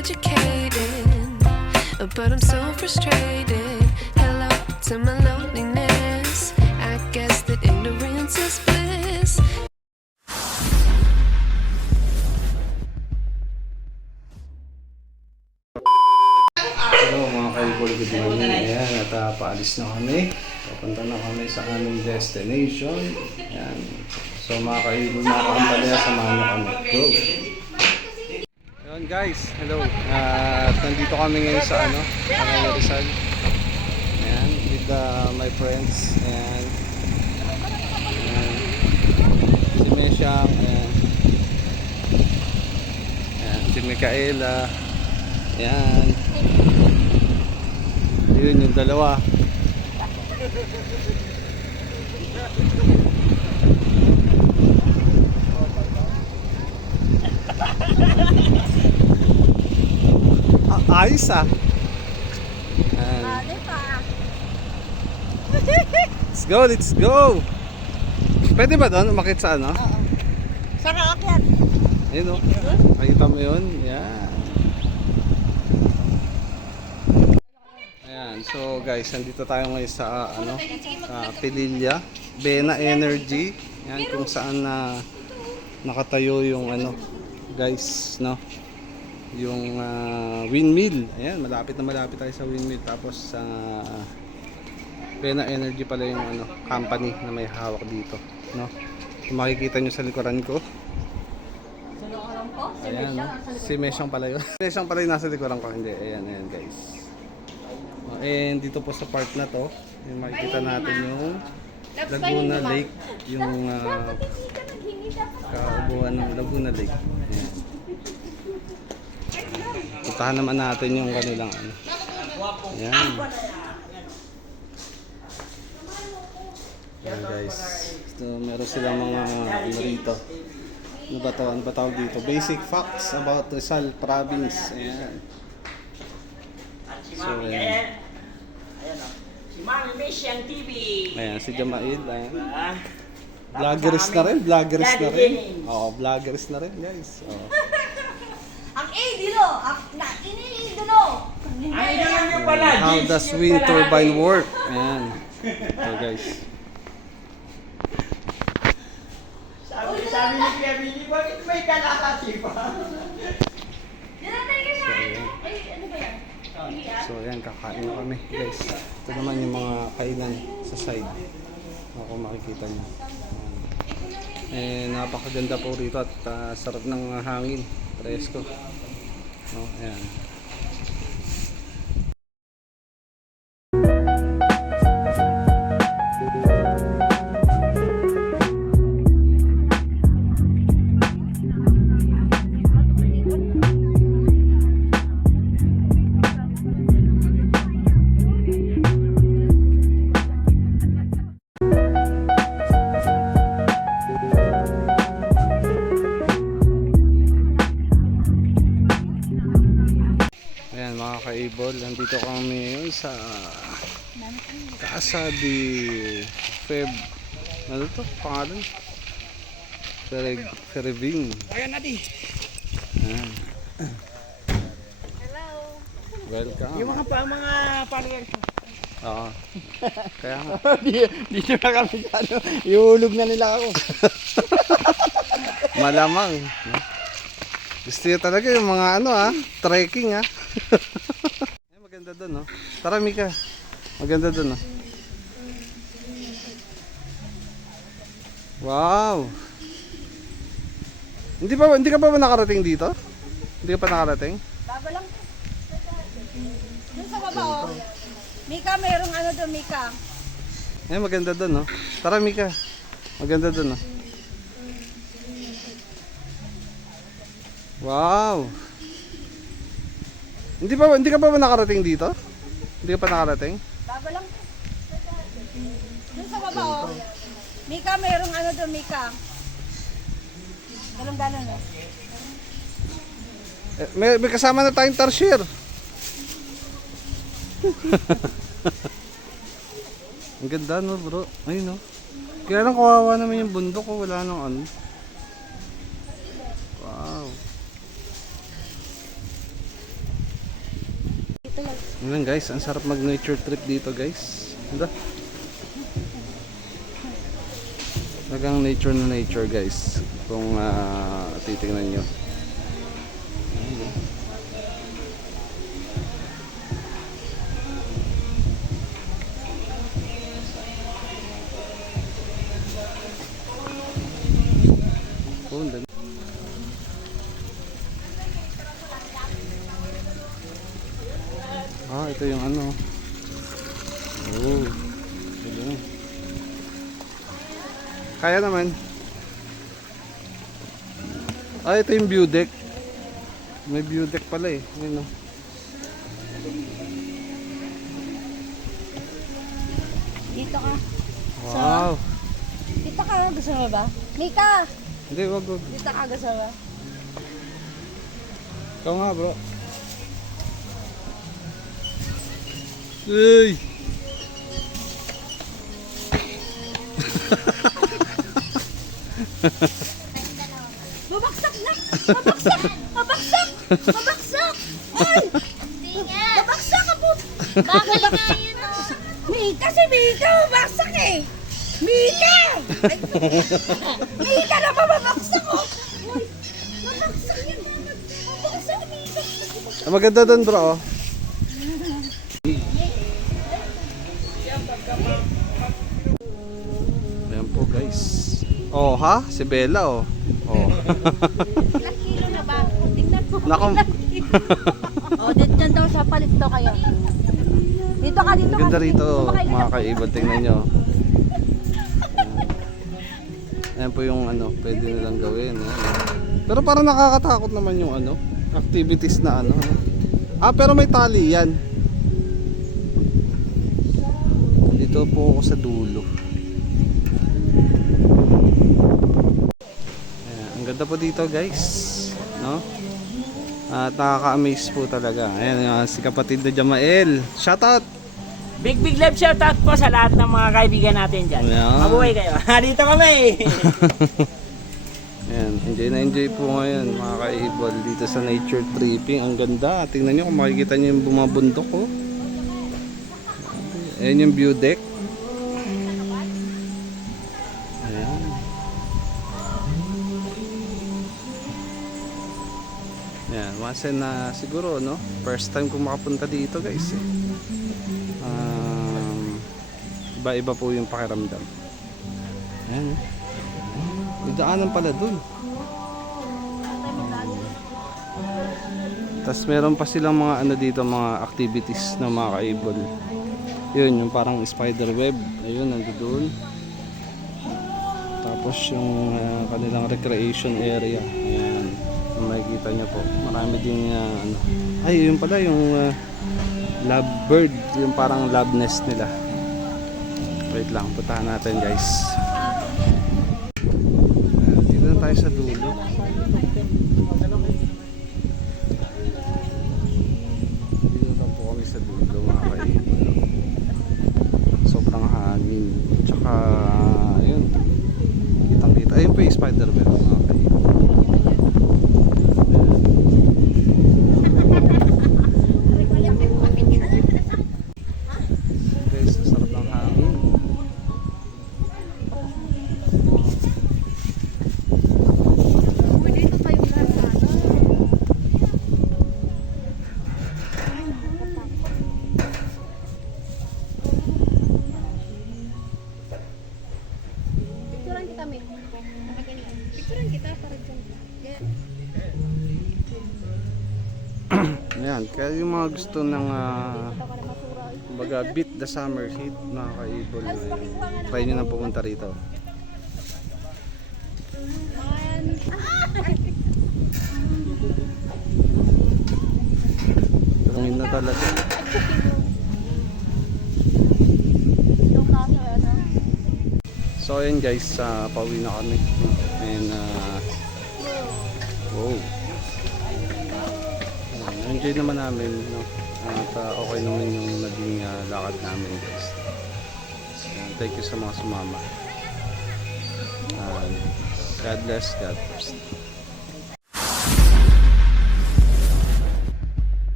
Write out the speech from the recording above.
educated, but I'm so frustrated. Hello to my loneliness. I guess that ignorance is bliss. Hello mga kaibol, good morning. Ayan, at paalis na kami. Papunta na kami sa aming destination. Ayan. So mga kaibol, mga kaambalaya, samahan na kami. Go! Ayan guys, hello. At nandito kami ngayon sa sa Rizal. Ayan, with my friends. Ayan. Ayan. Si Mesyang. Ayan. Ayan. Si Micaela. Ayan. Yun yung dalawa. Ayos ah. Let's go, let's go. Pwede ba doon umakit sa ano? Oo. Saan ka akyat? Ayun o. Nakita mo yun? Yan. Ayan. So guys, nandito tayo ngayon sa Pililla. Bena Energy. Yan kung saan nakatayo yung guys, no? Yung windmill. Ayan, malapit tayo sa windmill. Tapos Bena Energy pala yung company na may hawak dito, no? Kung makikita nyo sa likuran ko. Ayan, no? Si Mesyang pala yun. Mesyang pala yung nasa likuran ko. Hindi, ayan guys. And dito po sa part na to, yung makikita natin yung Laguna Lake, yung kaubuan ng Laguna Lake. Ayan. Puntahan naman natin yung kanilang Ayan. Ayan guys. So, meron silang mga rito. Ano ba tawag dito? Basic facts about Rizal Province. Ayan. So, ayan. Si Mami Mesyang TV. Ayan, si Jamail. Ayan. Vloggers na rin. Oo, vloggers na rin guys. Oo. Ang A-Dilo. Ang ini-Dilo. How does wind turbine work? Ayan. So guys. Sabi ni Kuya Billy, bakit may kalahati pa? So ayan, kakain na kami guys. Ito naman yung mga kainan sa side. Kung makikita nyo. Napakaganda po rito at sarap ng hangin. Presko. Ayan. Mga kaibol, nandito kami ngayon sa Casa de Feb. Ano to? Pangalan? Fereving. Ayan natin. Hello. Welcome. Yung mga followers. Oo. Kaya nga. Dito na kami sa iulog na nila ako. Malamang. Gusto nyo talaga yung mga trekking maganda doon, no? Tara Mika. Maganda doon, no? Wow. Hindi ka pa ba nakarating dito? Hindi ka pa nakarating? Baba lang. Doon sa baba, oh. Mika, mayroong doon, Mika. Maganda doon, no? Tara Mika. Maganda doon, no? Wow. Hindi ka pa ba nakarating dito? Hindi ka pa nakarating? Baba lang. Doon sa baba, oh. Mika, mayroong doon, Mika. Galong-galong, oh. May kasama na tayong tarsier. Ang ganda, no bro? Ayun, no? Kaya lang kawawa naman yung bundok ko. Wala nang Wow. Yun guys, ang sarap mag nature trip dito guys. Diba? Talagang nature na nature guys. Kung titingnan nyo. Oh, ang dami. Ito yung ano. Oh. Galing. Kaya naman. Ito yung view deck. May view deck pala eh. Ayun, oh. Dito ka. Wow. Dito ka. Gusto mo ba? Mika! Hindi, wag. Dito ka. Gusto mo ba? Ikaw nga bro. Hey! Babaksak na! Babaksak! Babaksak! Babaksak! Ay! Babaksak ka po! Bakal nga yun oh. Mika, si Mika! Babaksak eh! Mika! Mika na pa babaksak oh! Uy! Babaksak yan! Babaksak Mika! Maganda doon bro. Ayan po guys. Oh ha? Si Bella oh. Oh. Ilang kilo na ba? Tingnan mo. Nako. Oh, dyan daw sa palit daw kayo. Dito ka, dito ka. Ganda rito Sumakay ka mga na. kaibon. Tingnan nyo. Ayan po yung ano, pwede nilang gawin. Pero parang nakakatakot naman yung ano, activities na ano. Pero may tali yan. Dito po ako sa dulo. Ayan, ang ganda po dito guys, no? At nakaka-amaze po talaga. Ayan si kapatid na Jamael. Shout out! Big love shoutout po sa lahat ng mga kaibigan natin dyan. Ayan. Mabuhay kayo. Dito kami. Ayan, enjoy na enjoy po ngayon mga kaibol dito sa nature tripping. Ang ganda. Tingnan nyo kung makikita nyo yung bumabundok oh. Ayan yung view deck. Ayan. Ayan, once na siguro no. First time ko makapunta dito guys eh. Iba-iba po yung pakiramdam. Ayan. May daanan pala dun. Tapos meron pa silang mga ano dito, mga activities na mga kaibol. Yun, yung parang spider web. Ayun, nandoon. Tapos yung kanilang recreation area. Ayan. Kung makikita nyo po. Marami din ano. Ay, yun pala yung love bird. Yung parang love nest nila. Wait lang, puntahan natin guys. Dito na tayo sa dulo. Dito lang po kami sa dulo mga kaibon. Sobrang hangin. Tsaka, ayun. Kitang-kita. Ayun po yung spider web mga kaibon. Guys, sarap ng hangin. Dito tayo lahat sa ano. Picturean kita, May. Picturean kita para dyan. Ayan, kaya yung mga gusto ng kumbaga beat the summer heat mga kaibol, try nyo na pumunta rito. Tungin na talaga. So ayun guys, pauwi na kami and wow, enjoy naman namin no? At okay naman yung naging lakad namin guys. Thank you sa mga sumama. God bless, God first.